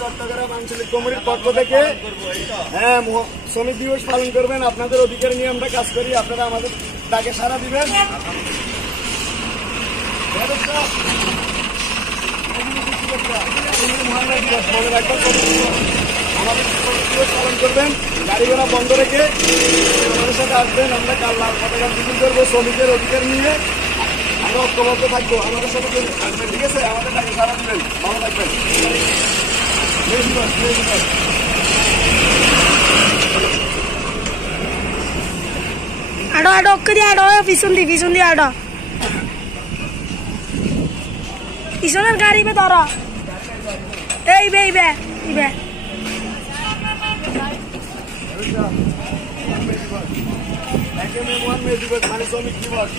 চট্টগ্রাম আঞ্চলিক কমিটির পক্ষ থেকে হ্যাঁ শ্রমিক দিবস পালন করবেন। আপনাদের অধিকার নিয়ে আমরা কাজ করি, আপনারা আমাদের ডাকে সাড়া দিবেন। আমাদের শ্রমিক দিবস পালন করবেন, গাড়ি ঘোড়া বন্ধ রেখে আমাদের সাথে আসবেন। আমরা কাল লাল পতাকা মিছিল করবো শ্রমিকের অধিকার নিয়ে। আমরা ঐক্যবদ্ধ থাকবো, আমাদের সাথে আসবেন, ঠিক আছে? আমাদের ডাকে সাড়া দিবেন, ভালো থাকবেন। আড়ো আড়ো অক্কে দিয়ে আড়ো, পিছন দিয়ে আড়ো, পিছনের গাড়ি বে ধরো। এই বে মানে শ্রমিক দিবস,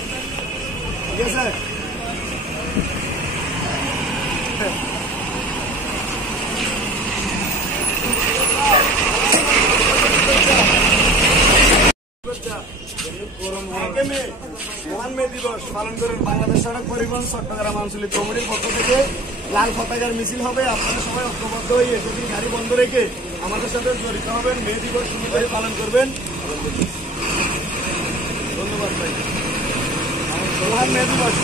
ঠিক আছে? মহান মে দিবস পালন করেন বাংলাদেশ সড়ক পরিবহন চট্টগ্রাম আঞ্চলিক কমিটির পক্ষ থেকে লাল পতাকার মিছিল হবে। আপনারা সবাই ঐক্যবদ্ধ হয়ে যদি গাড়ি বন্ধ রেখে আমাদের সাথে জড়িত হবেন, মে দিবস সুন্দরভাবে পালন করবেন। ধন্যবাদ ভাই। মহান মে দিবস,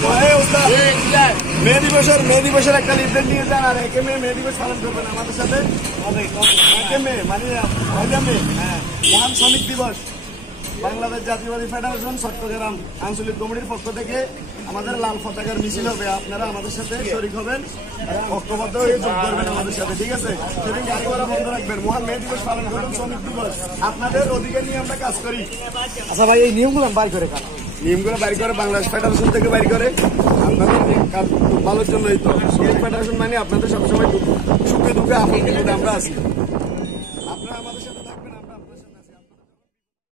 মে দিবসের একটা লিফলেট নিয়ে যান আর একে মে দিবস পালন করবেন আমাদের সাথে। একে মে মানে মহান শ্রমিক দিবস বাংলাদেশ জাতীয়বাদী ফেডারেশন চট্টগ্রাম আঞ্চলিক কমিটির পক্ষ থেকে আমাদের লাল পতাকার মিছিল হবে। আপনারা আমাদের সাথে শরীক হবেন, ঐক্যবদ্ধ হয়ে যোগ করবেন আমাদের সাথে, ঠিক আছে? সেদিন গাড়ি ঘোড়া বন্ধ রাখবেন। মহান মে দিবস পালন করবেন, শ্রমিক দিবস। আপনাদের অধিকার নিয়ে আমরা কাজ করি। আচ্ছা ভাই, এই নিয়মগুলো বাইর করে কেন? নিয়মগুলো বাইর করে বাংলাদেশ ফেডারেশন থেকে বাইর করে আপনাদের ভালোর জন্যই তো। শ্রমিক ফেডারেশন মানে আপনাদের সবসময় সুখে দুঃখে আপনি আমরা আছি।